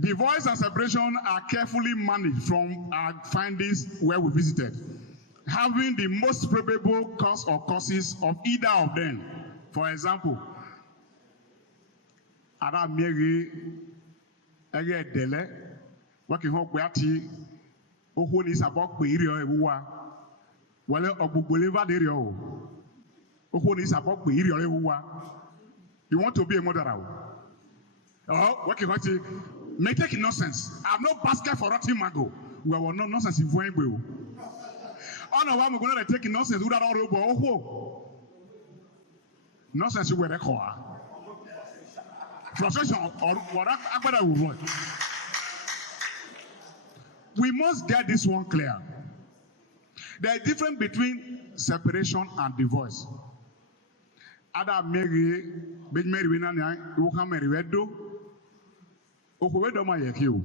The voice and separation are carefully managed from our findings where we visited, having the most probable cause or causes of either of them. For example, Ara Mary Ege Dele, working home Beati, Oho is about Pirio Ewa, well, Obuguleva de Rio, Oho is about Pirio Ewa. You want to be a murderer? Oh, working hot, may take nonsense. I have no basket for rotting mango. We will not nonsense in Voyage. Oh no, I'm going to take nonsense without all over. Oh, nonsense you were a core. Frustration or what I will want. We must get this one clear. There is a difference between separation and divorce. Ada Mary, Big Mary Winania, Mary Wedo, Okowedo Mayekio.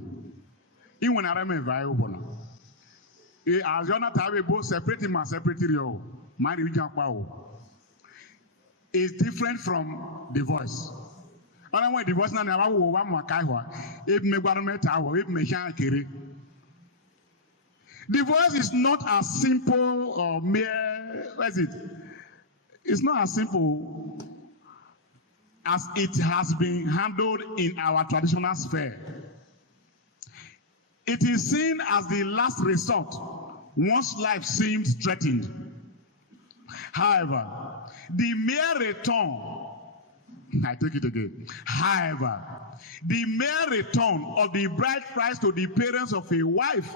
In when I remember, I open. As you're not able separating my secretarial, my region power is different from divorce. I want divorce now. I want one more kaiwa. If me guarantee our, if me can't carry. Divorce is not as simple or mere. What is it? It's not as simple as it has been handled in our traditional sphere. It is seen as the last resort once life seems threatened. However, the mere return, I take it again. However, the mere return of the bride price to the parents of a wife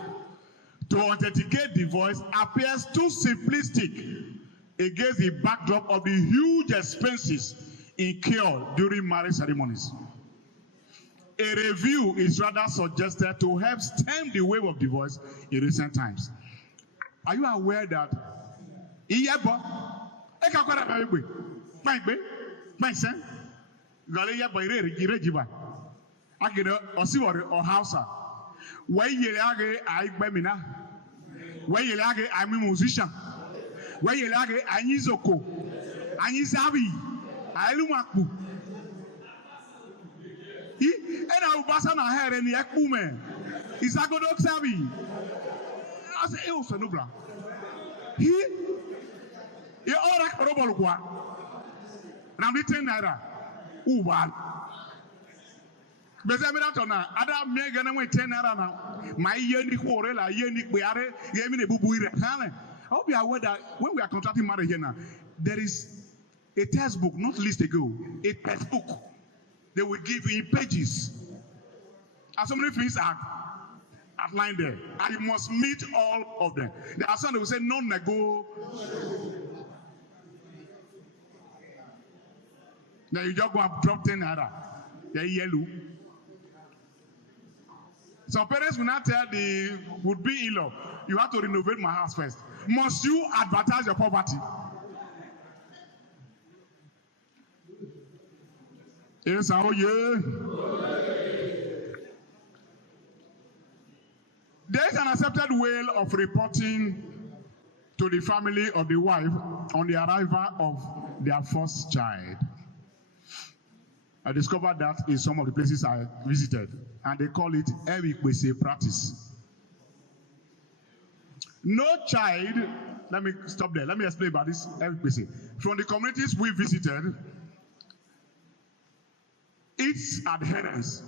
to authenticate divorce appears too simplistic against the backdrop of the huge expenses incurred during marriage ceremonies. A review is rather suggested to help stem the wave of divorce in recent times. Are you aware that I'm a musician. Where you like it, I need Zoko, I need Zabi, I Lumaku. And I'll pass on a hair and the Akuman. Is that good of Zabi? I say, oh, Sanubra. He all like Robolqua. Now, the 10 naira. Uban. Bezaminatona, Adam Megan and wait 10 naira now. My yearly quarrel, a yearly query, gave me a boo. I hope you are aware that when we are contracting marriage here now, there is a textbook, not list ago, a textbook they will give you in pages. And so many things are outlined there. And you must meet all of them. There are some that will say non-nego. Then you just go and drop 10 naira. They're yellow. Some parents will not tell the would-be in-law, you have to renovate my house first. Must you advertise your poverty? Yes, oh yeah. There is an accepted way of reporting to the family of the wife on the arrival of their first child. I discovered that in some of the places I visited, and they call it Ewikwese practice. No child, let me stop there. Let me explain about this. From the communities we visited, its adherence,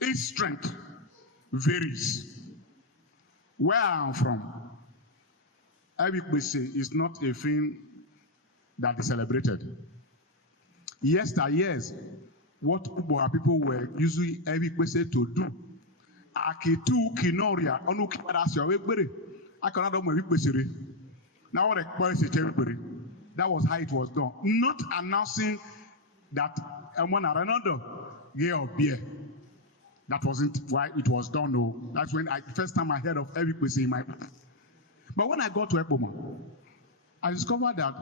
its strength varies. Where I'm from, Ewikwese is not a thing that is celebrated. Yesteryears, what people were usually Ewikwese to do, Akitu Kinoria, Onukiarasio, I cannot do my now what that was how it was done. Not announcing that one or another gay or beer. That wasn't why it was done. No, that's when first time I heard of every person in my life. But when I got to Ekpoma, I discovered that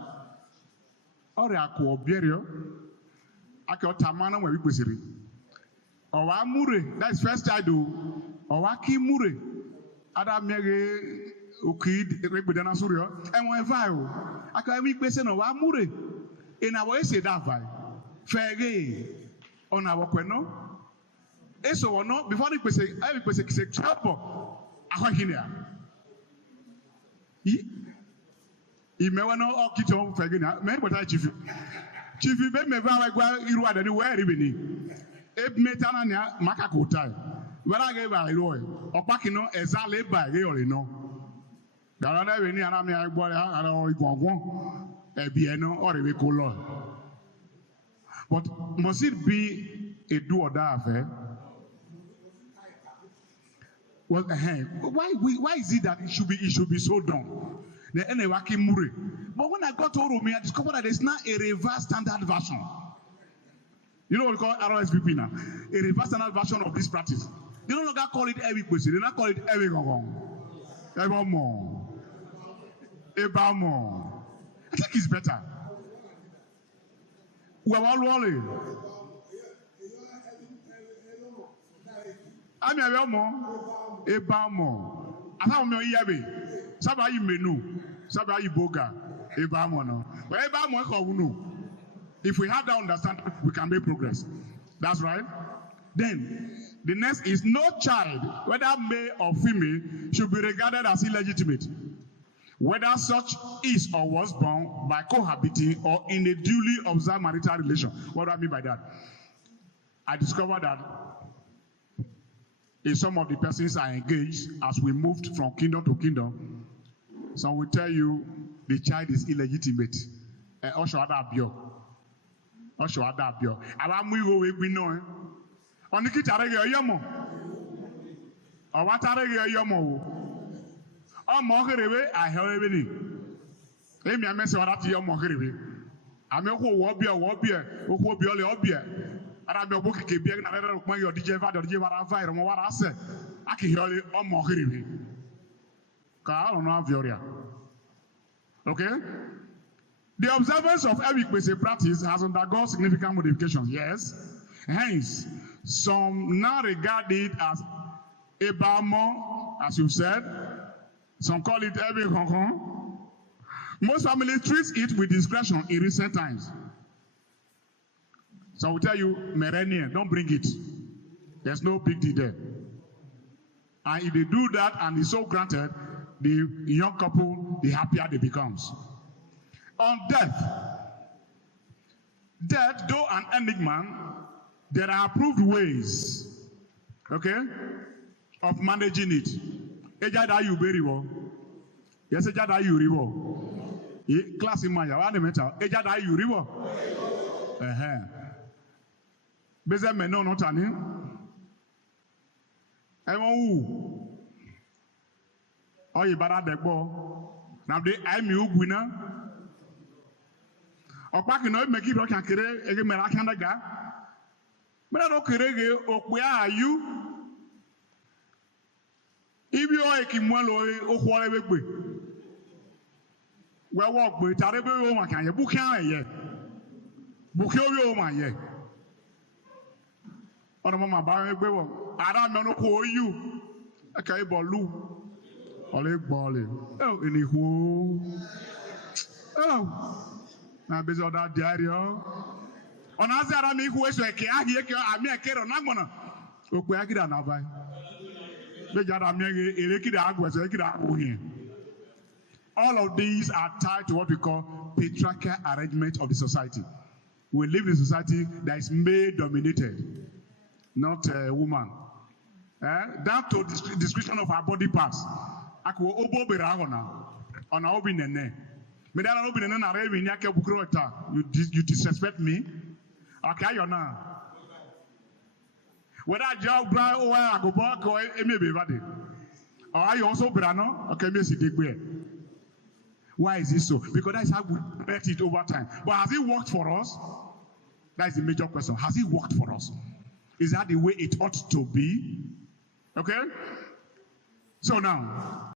that's first I do. Okay, and I can make question of Amure in our say that by Ferre on our queno Eso no before the person every person say trouble. Ahwa hinia. Imewa no o kito fagina. Me bota chief. Chief be me ba gwa iru adani where ibeni. E metana nya makako time. Whether I ba iru opaki no ezale ba ge ore no. Darana we ni ana me agbo ara o igongon. Ebi eno or we ko lo. But must it be a do or die affair? Well, why is it that it should be so done? But when I got to Rome, I discovered that there's now a reverse standard version. You know what we call RSVP now? A reverse standard version of this practice. They no longer call it every person, they now call it every gong. Every more. About more. I think it's better. We're all rolling. I'm a more. About more. I thought me yabe. Saba you menu. Saba you boga. About more no. But about more no. If we have that understanding, we can make progress. That's right. Then the next is no child, whether male or female, should be regarded as illegitimate, whether such is or was born by cohabiting or in a duly observed marital relation. What do I mean by that? I discovered that if some of the persons are engaged as we moved from kingdom to kingdom, some will tell you the child is illegitimate. Osho adabio. Abamu we know. Oniki tarege yomo. Owatarege yomo. Omo herebe aherebe ni. Emi amese orati yomo herebe. Ame ko wo bia okwo bia ole obia. Ara be obo keke bia na rere okman yo DJ va DJ wara va mo wara ase. Aki hele omo herebe. Ka ono avioria. Okay? The observance of every practice has undergone significant modifications. Yes. Hence, some now regard it as a balmo, as you said. Some call it every hong. Most families treat it with discretion in recent times. So I will tell you, Merenian, don't bring it. There's no big deal there. And if they do that and it's so granted, the young couple, the happier they becomes. On death, though an enigma, there are approved ways, okay, of managing it. Ejada you very well. Yes, ejada you rivo. Class in my metal. Ejada you rivo. Beze me no not ani. Ewo. Oyi bara degbo. Na de I mi ugwina. Opaki no make it rock and kere ege mera kandaga. Mera no kere ge okwe ayu. Ibi o ekimwelo okwole begbe. We work be tarebe o makan ye bukan ye. Bukan obi o man ye. Ono mama ba egbe wo. Ara me no ko oyu. Aka ibolu. Ole gbole. Oh enihu. Oh. Na bezi oda diario. Ona azara mi ku eso eke ahie ke ami ekero na gbona. Okwe agida na bai. Be jada mi elekida agwese ekida ohin. All of these are tied to what we call patriarchal arrangement of the society. We live in a society that is male dominated, not a woman. Down to description of our body parts. Akwo obo bera ona obi nene. You disrespect me? Okay, you're now. Whether I job bra or I go back or maybe body. Or are you also brano? Okay, me see the why is this so? Because that's how we met it over time. But has it worked for us? That is the major question. Has it worked for us? Is that the way it ought to be? Okay? So now